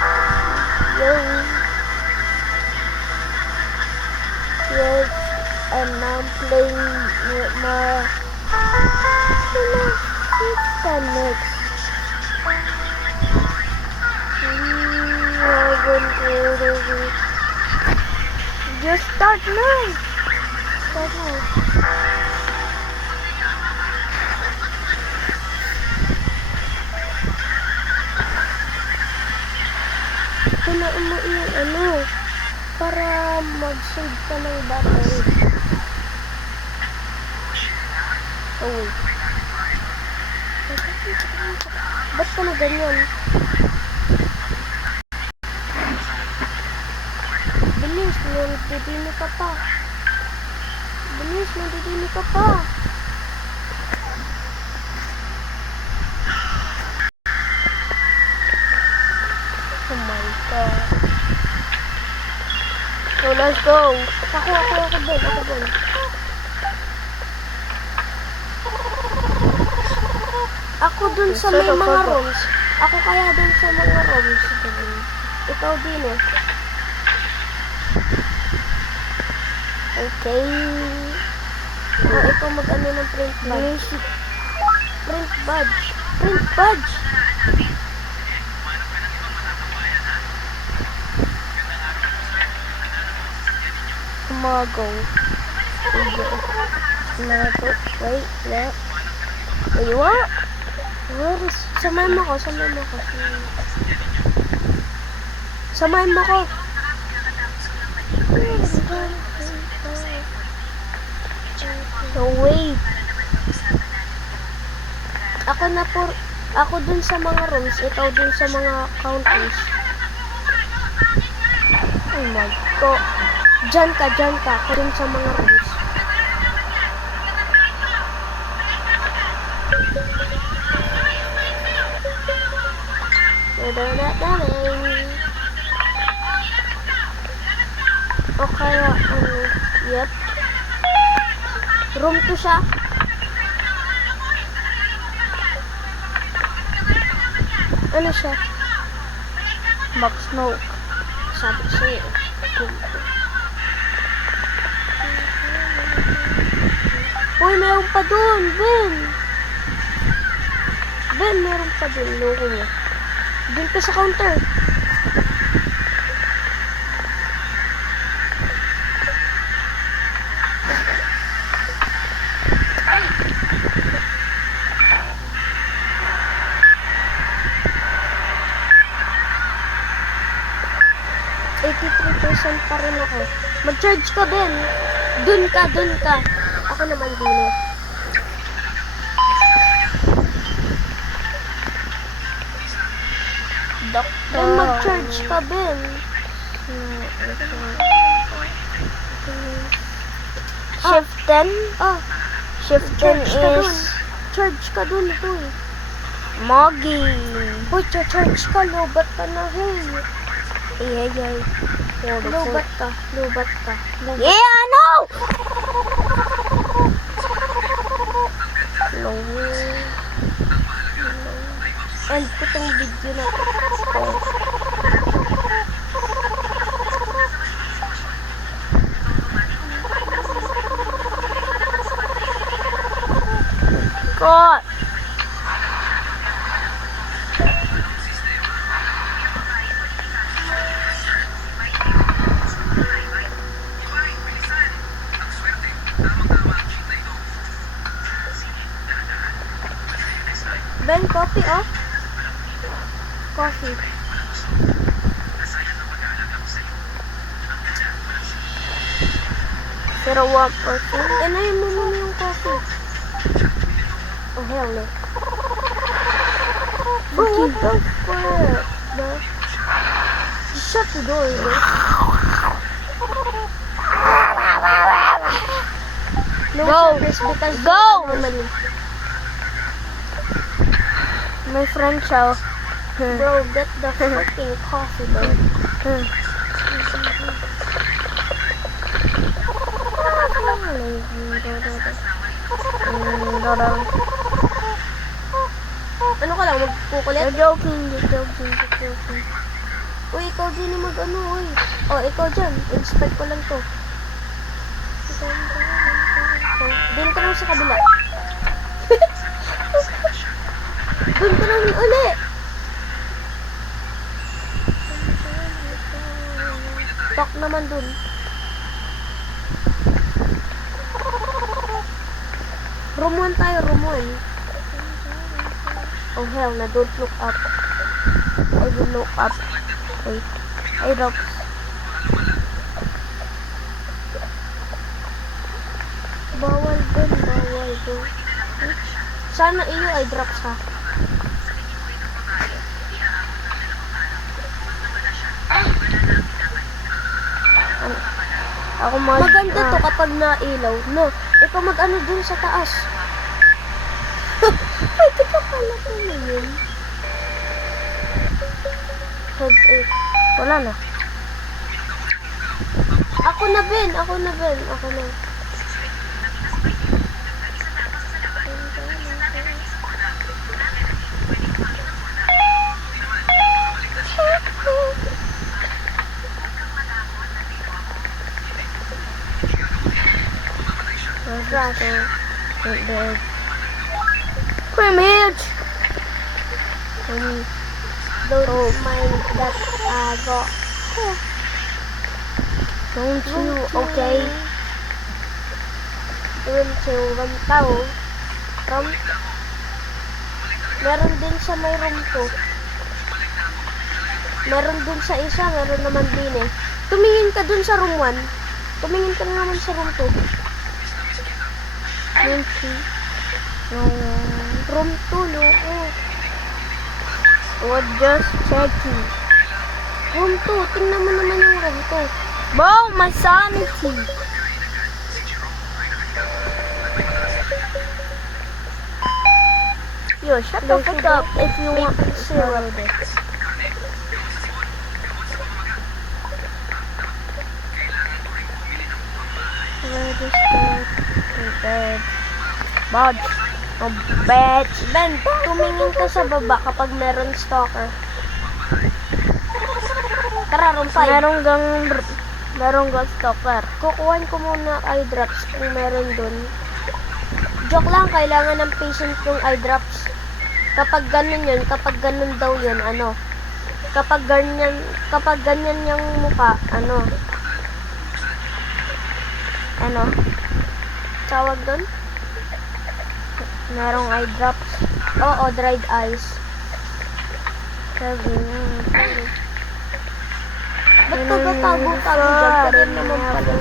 Yo. Yes, and I'm playing with my next. Just start now. Start now. Punuin mo yung ano para mag-save ka ng battery. Oh wait. Ba't ka na ganyan? Bilis, nandidini ka pa. Bilis, nandidini ka pa. Oh my God. So let's go. Ako dun. Ako dun sa may mga rooms. Ako kaya dun sa mga rooms. Ikaw din eh. Okay. Ikaw mag-ano ng print badge. Print badge. Umago. Wait, what? Wait, what? Samayin mo ko. So wait. Ako dun sa mga rooms, ikaw dun sa mga counters. Oh my God. Diyan ka. Ako dun sa mga rooms. O kaya, yep. Room 2 siya. Ano siya? Max Snoke. Sabi siya. Uy, meron pa dun, Ben, meron pa dun. Loko mo. Dun ka sa counter. $83% pa rin ako. Mag-charge ka, Ben. Dun ka. Ako naman dino. Ben, mag-charge ka, Ben. Shift 10? Shift 10 is... Charge ka dun, boy. Moggy. Boy, charge ka. Lobat ka na, hey. Hey. Lobat ka. Yeah, no! And itong video na ito. God! Ben, coffee, oh. Coffee. Pero 1%. Inayin mo muna yung coffee. Oh, hell no. Bro, what the fuck, bro? Just shut the door, bro. No service because go! Normally. My friend siya. Bro, get the fucking coffee, bro. Ano ka lang, magkukulit? Joking. Uy, ikaw din yung mag-ano, uy. Oh, ikaw dyan. Inspect ko lang to. Doon ka lang sa kabila. Doon ka lang uli. Talk naman dun. Room 1 tayo, room 1. Oh hell, na don't look up. I will look up. Wait. I drops. Bawal dun, bawal dun. Sana iyo ay drops ha. Ako maganda to kapag nailaw. No, ikaw mag-ano dun sa taas. Pwede ka pala yun. Headache. Wala na. Ako na, Ben. Ako na. Cremage! Don't mind that, go. Don't you, okay? Room 2, room 2. Meron din sa may room 2. Meron dun sa isa, meron naman din eh. Tumingin ka dun sa room 1. Tumingin ka naman sa room 2. Room 3. No. Room 2, loko. We're just checking. Room 2, tingnan mo naman yung room 2. Wow, my sanity. Yo, shut the fuck up if you want to zero this. Register. Bed. Bodge. Oh, bed. Ben, tumingin ka sa baba kapag meron stalker. Tara, room 5. Merong gang stalker. Kukuhan ko muna eye drops kung meron dun. Joke lang, kailangan ng patient yung eye drops. Kapag ganun yun, kapag ganun daw yun, ano. Kapag ganyan yung mukha, ano. Tawag dun? Merong eye drops. Oo, dried eyes. Sabi nga. Ba't ka ba tago-tago dyan? Pwede naman pala.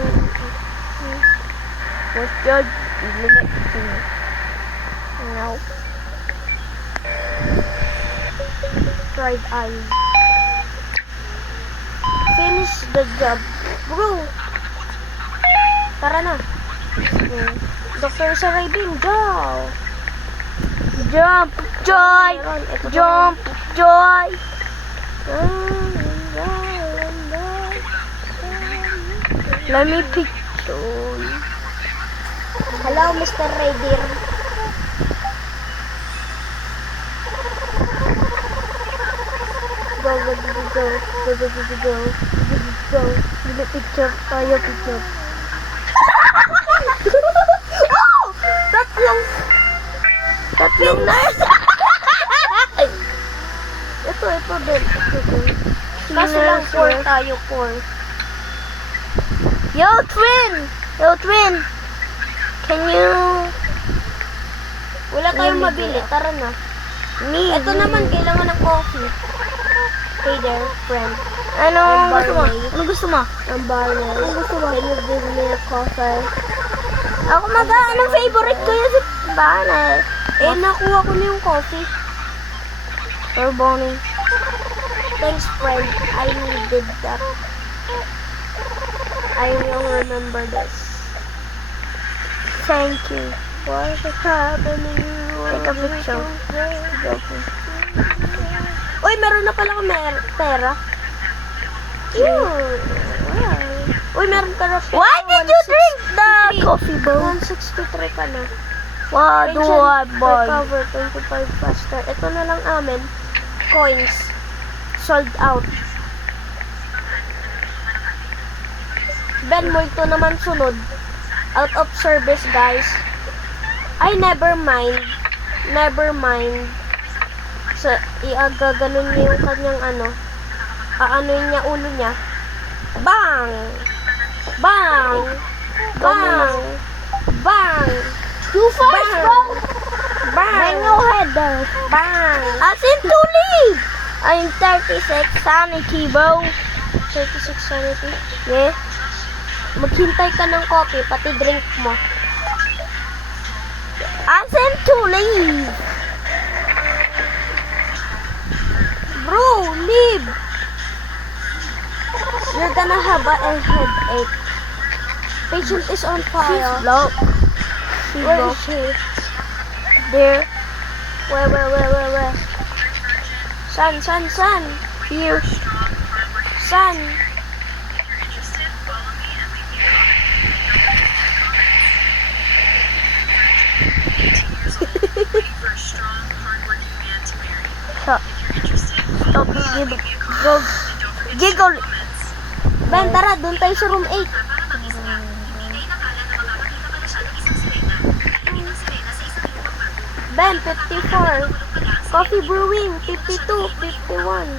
What's your limit? No. Dried eyes. Finish the job. Bro! Tara na. Dr. Sarabin, go! Jump, Joy! Jump, Joy! Let me picture. Hello, Mr. Raider. Go. Give me picture. Tayo picture. Oh! Tatlong nurse. Ito din. Kaso lang 4 tayo, 4. Yo, twin! Can you... Wala tayong mabili, tara na. Ito naman, kailangan ng coffee. Hey there, friend. Ano gusto mo? Ang barley. Ano gusto mo? Can you give me a coffee? Ako anong favorite ko yun si Barney. Nakuha ko na yung coffee. Sir Bonnie. Thanks, friend. I needed that. I will remember this. Thank you. What's happening? Take a picture. Uy, meron na pala akong pera. Uy, meron ka na pera. Why did you drink the coffee bowl? 163 ka na. What do I buy? Recover 25 faster. Ito na lang amin. Coins. Sold out. Ben, multo naman sunod. Out of service, guys. Ay, never mind. Never mind. So, gaganon niya yung kanyang ano. Aanoin niya ulo niya. Bang! Bang! Bang! Bang! You first, bro! Bang! Bang your head there. Bang! As in to leave! I'm 36 sanity, bro. 36 sanity? Yeah. Maghintay ka ng coffee, pati drink mo. As in to leave! Bro, leave! You're gonna have a headache. Patient is on fire. She's low. Where is she? There. Where? Sun. Here. Sun. Stop. Giggle. Ben, tara, doon tayo sa room 8. Ben, 54. Coffee brewing, 52, 51.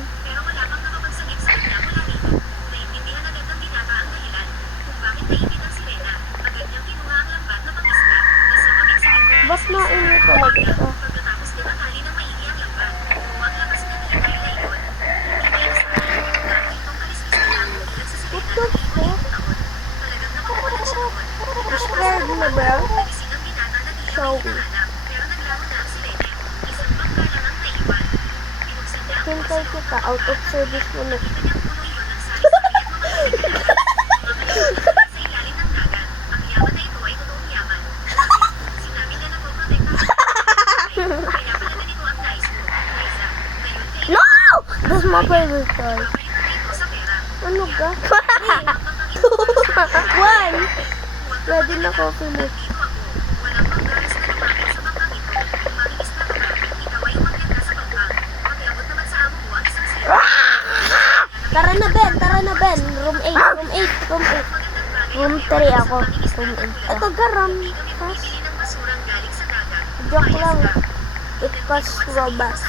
Ba't nainit talaga siya? What the fuck? Scared me, bro. Showy. Hintay kita, out of service mo na. No! That's my favorite toy. Ano ka? One! Ready na coffee mo. Tara na Ben. Room 8. Room 3 ako. Room 8. Ito garam. Joke lang. It costs Robux.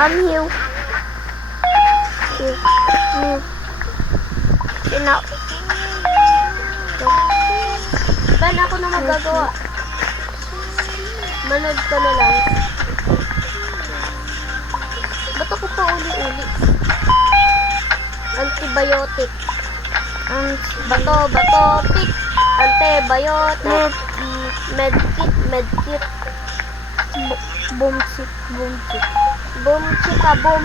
I'm here. Sinap. Ben, ako na magagawa. Manood ka na lang. Ba't ako pa uli-uli? Antibiotic. Bato-pick. Antibiotic. Medkit. Boom chika boom.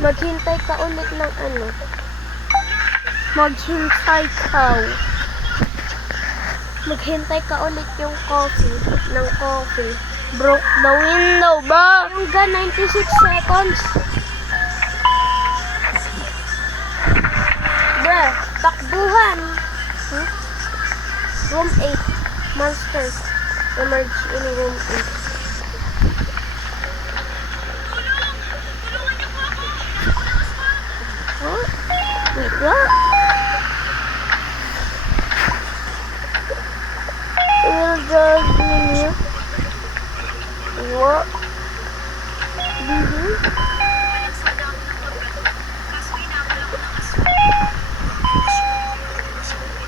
Maghintay ka ulit ng ano. Maghintay ka ulit yung coffee. Broke the window, bro. Hanggang 96 seconds. Bruh, takbuhan. Room 8. Monsters emerge in room 8. Huh? Wait, what? We'll just be here. What?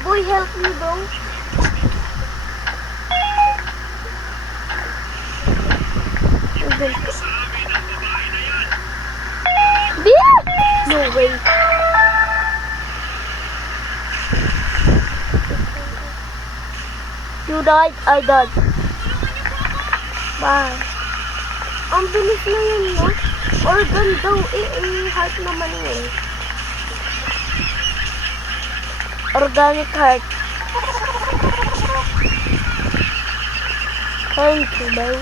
Boy, help me, bro. No way. You died, I died. Bye. Ang bilis na yun, no? Organ daw, heart naman yun. Organic heart. Thank you, bye.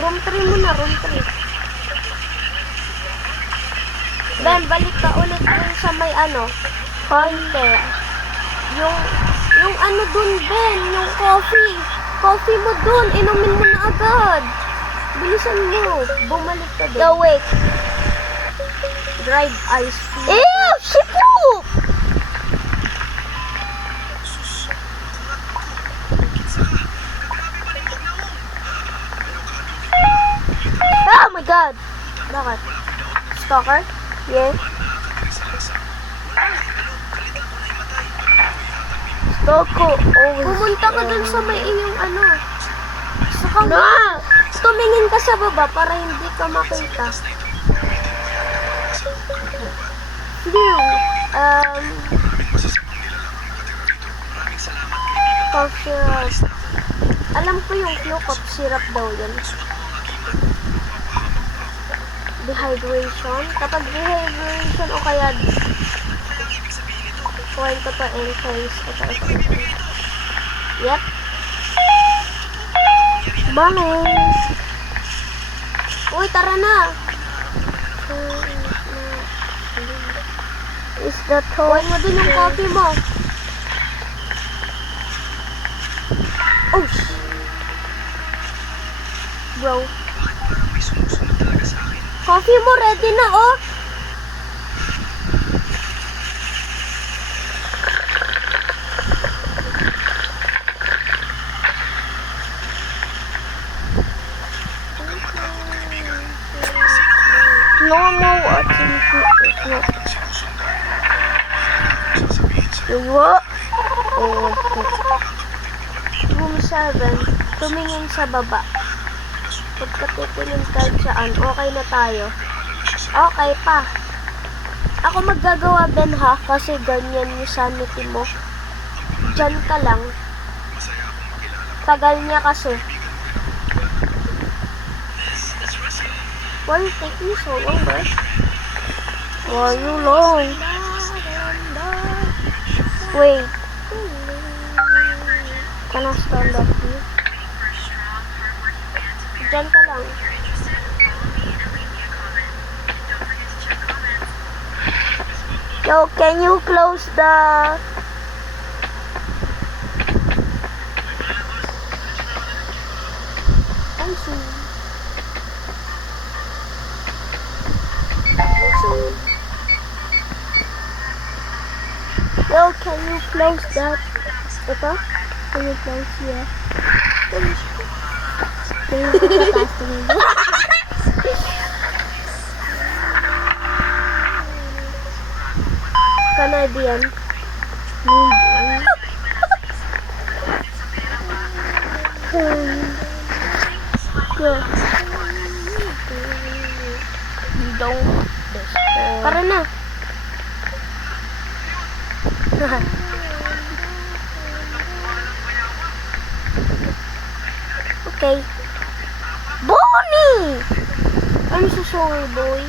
Room 3 muna, room 3. Ben, balik ka ulit dun sa may ano, counter. Yung ano dun, Ben, yung coffee. Coffee mo dun, inumin mo na agad. Bilisan mo, bumalik ka dun. No, wait. Dried ice tea. Ew, she poop! Oh my God! Bakit? Stalker? Yes. Stalker. Pumunta ka dun sa may inyong ano. Saka na! Tumingin ka sa baba para hindi ka makita. Blue. Cough syrup. Alam ko yung cough syrup daw yun. Dehydration. Kapag dehydration o kaya point ko to in case. Ito. Yep. Bangs. Uy, tara na. Is the toy mo dun yung coffee mo? Oh, bro. Coffee mo ready na, oh. Normal what? Room 7. Tumingin sa baba. Pagkatitingin ka dyan, okay na tayo. Okay pa. Ako maggagawa, Ben, ha? Kasi ganyan yung sanity mo. Diyan ka lang. Tagal niya kasi. Why you take me so long, bro? Why you long? Wait. Can I stand up here? Diyan ka lang. Yo, can you close the... I'm sorry. Yo, can you close that? Ito? Can you close here? Canadian. Don't destroy. Tara na. Okay. Bonnie! I'm so sorry, boy.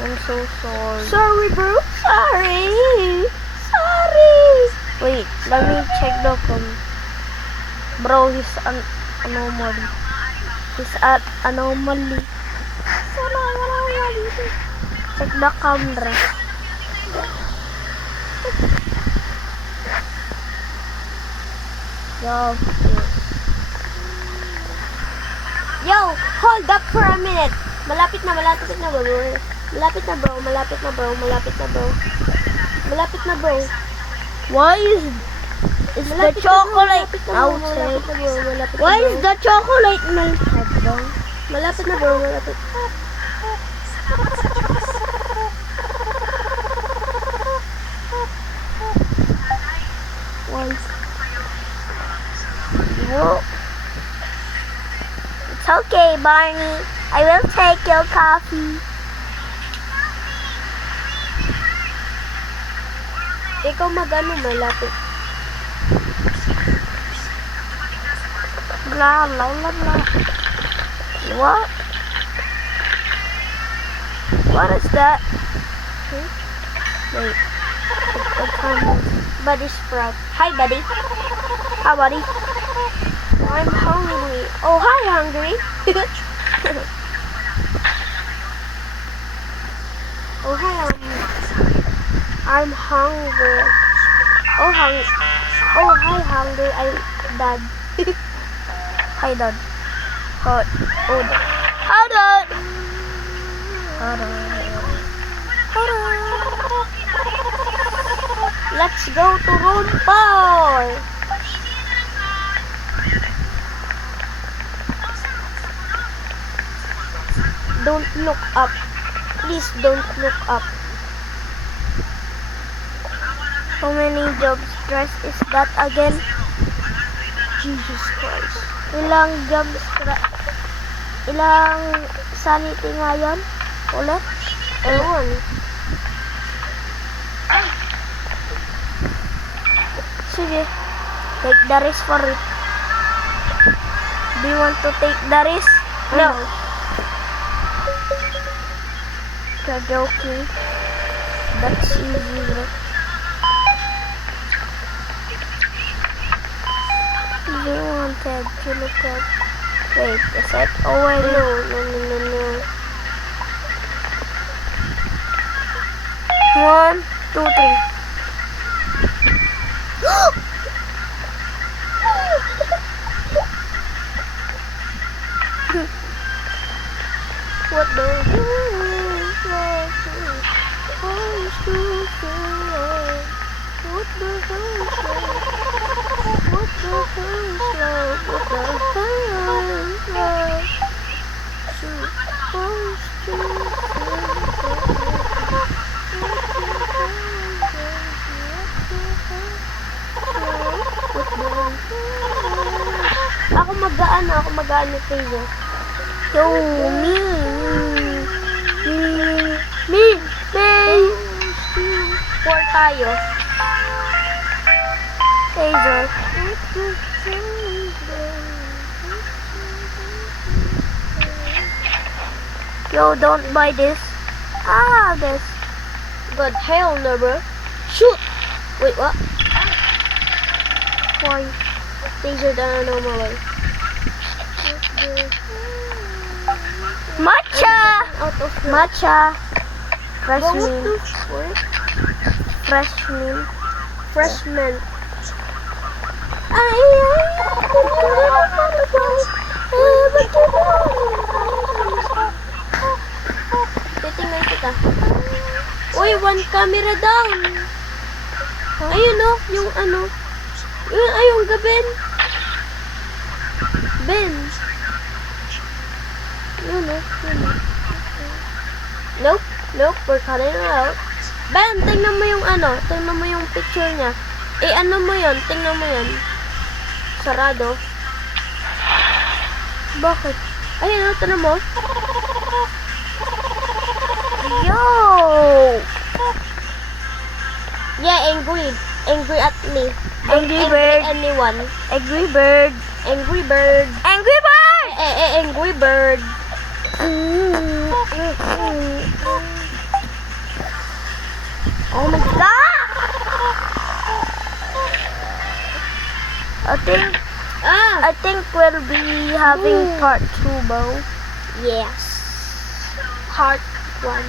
I'm so sorry. Sorry, bro. Sorry. Sorry. Wait, let me check the phone. Bro, he's an anomaly. He's an anomaly. Check the camera. Yo, hold up for a minute. Malapit na bro. Malapit na bro. Why is the chocolate melted? Why is the chocolate melted, bro? Malapit na bro. It's okay, Barney. I will take your coffee. Ikaw magano malapit. Blah, blah, blah, blah. What? What is that? Wait. What time is Buddy Sprout? Hi, buddy. Hi, buddy. I'm hungry. Oh, hi, hungry. Oh, hi, I'm hungry. Oh, hi, hungry. I'm Dad. Hi, Dad. Dad. Hi, Dad. Let's go to room 4. Don't look up. Please don't look up. How many job stress is that again? Jesus Christ. Ilang job stress? Ilang sanity nga yun? Ulit? Ewan. Sige. Take the risk for it. Do you want to take the risk? No. You're joking. That's easy, bro. You wanted to look at... Wait, is it? Oh, wait, no. One, two, three. What the Ako magaan ni Taser. Yo, me. 4 tayo. Taser. Yo, don't buy this. This. God, hell no, bro. Shoot! Wait, what? Why? Taser down normal. Matcha. Freshman. Titingnan kita. Uy, 1 camera down. Ayun no, yung ano. Ayun, Ben. Nope, we're cutting it out. Ben, tingnan mo yung ano, tingnan mo yung picture niya. Ano mo yun, tingnan mo yan. Sarado. Bakit? Ayun, tingnan mo. Yo! Yeah, angry at me. Angry bird. Anyone. Angry bird. Angry bird. Oh my god! I think we'll be having part 2, Bo. Yes. Part 1.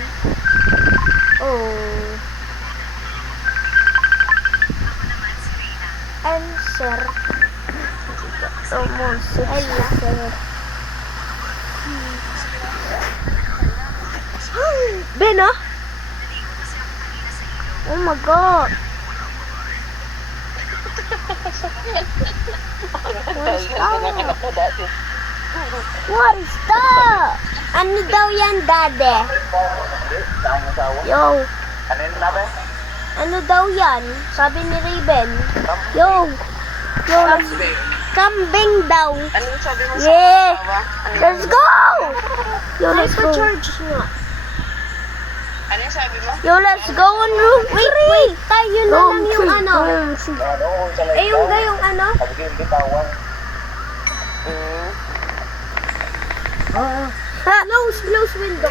Oh. Answer. Ben, oh my god. What is that? Ano daw yan, Dade? Yo. Ano daw yan? Sabi ni Raven. Yo. Kambing daw. Anong sabi mo sa Yeah. asawa? Let's go. Yo, let's go. Ano yung sabi mo? Yo, let's go on room 3. Wait. Tayo na lang yung ano. Yung gayong ano. Close window.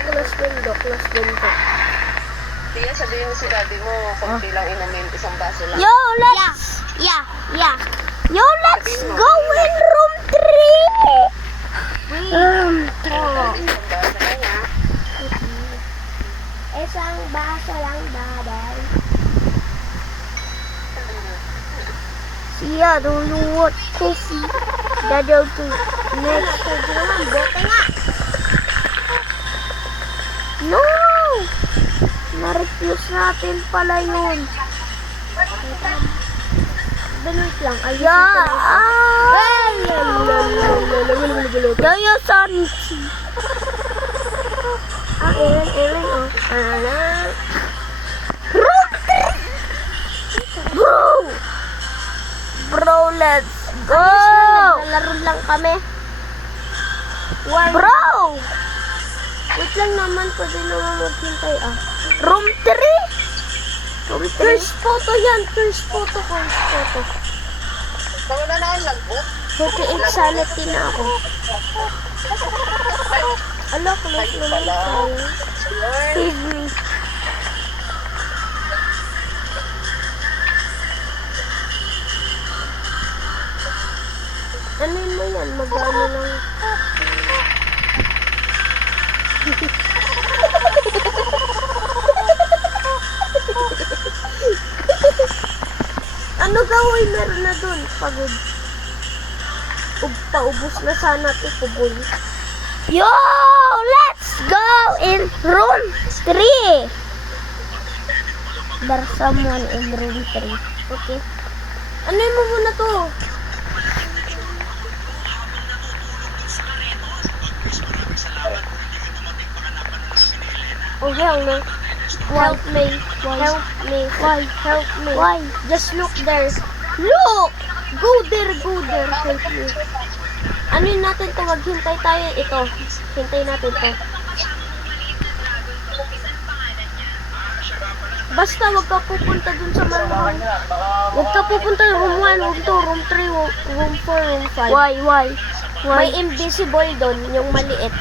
Tia, sabihin mo si daddy mo, konti lang inumin, isang baso lang. Yo, let's. Yeah. Yo, let's go in room 3. Isang baso lang ha. Isang baso lang babay. Siya, don't know what coffee. Dadaw to. Next. Pwede naman, bote nga. No! Na-refuse natin pala yun. Wait lang. Ayan! Gaya Sonichi. Aaron, oh. Bro, let's go! Naglalaro lang kami. Bro! Wait lang naman, pwede naman maghintay Room 3? First photo yan, first photo. Wala na ang lagbook. 48 sanity na ako. Ala, close naman tayo. Save me. Ano mo yan? Magano lang. Ano gawin meron na dun? Pagod. Paubos na sana ito, pagod. Yo! Let's go in room 3! There's someone in room 3. Okay. Ano mo muna to? Okay, ano? Help me. Help me. Why? Help me. Why? Just look there. Look! Go there. Help me. Ano yun natin to? Maghintay tayo. Ito. Hintay natin to. Basta wag ka pupunta dun sa mga room. Wag ka pupunta room 1, room 2, room 3, room 4, room 5. Why? May invisible doon, yung maliit.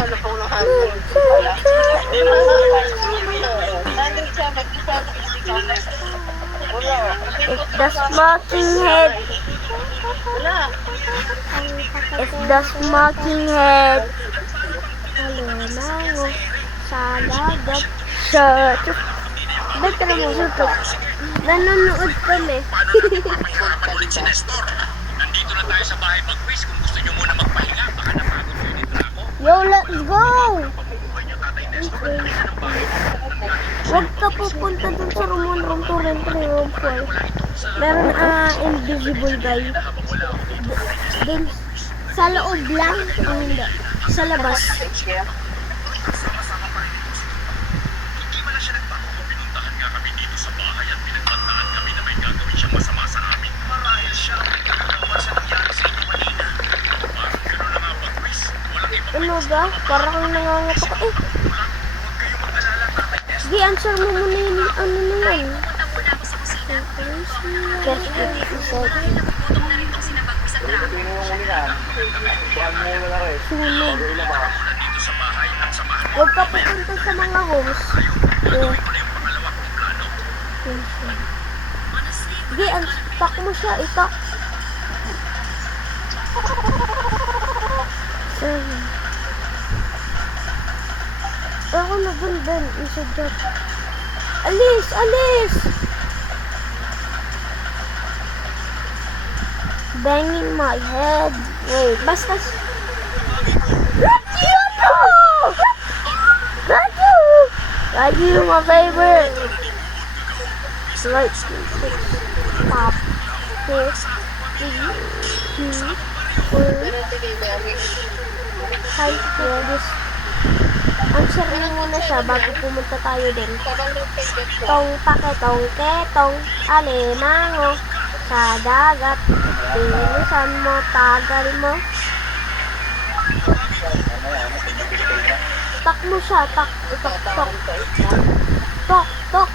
Ano pong nakaroon? It's the smoking head. It's the smoking head. Halimango sa dagat. Shirt. Ba't ka naman sutok? Nanonood kami. Si Nestor, nandito na tayo sa bahay mag-quiz. Kung gusto nyo muna magpahinga, baka napagod kayo dito na ako. Yo, let's go! Pamumuhay niyo, Tatay Nestor, ang ganda ng bahay. Huwag ka pupunta dun sa room 1, room 2, room 3, room 4. Meron invisible guy. Din sa loob lang. Hindi. Sa labas. Hindi man na siya nagbago. Pinuntahan nga kami dito sa bahay at pinagbantaan kami na may gagawin siyang masama sa amin. Marahil siya ang may kagagawa sa nangyari sa inyo kanina. Parang gano'n na nga pag-quiz. Walang iba Ano ba? Parang nangangatok. Huwag kayong mag-alala, Tatay Nestor. Sige, answer mo muna yung ano naman. Pupunta muna ako sa kusina. Best episode. Nagugutom na rin tong sinabag-quiz sa traffic. Sunog. Dito sa bahay at samahan mo Huwag ka pupunta sa mga homes. na yung pangalawa kong plano. Sige, unstuck mo siya. Ito. Ako na bundan. Isa dyan. Alis! Banging my head. Wait, basta... Raju, my favorite. Right, 6, pop, 6, 3, 2, 4, 5, 6. Answer mo muna siya bago pumunta tayo din. Tong paketong ketong, alimango, sa dagat, pinisan mo, tagal mo. Tak mo siya, tak. Tok.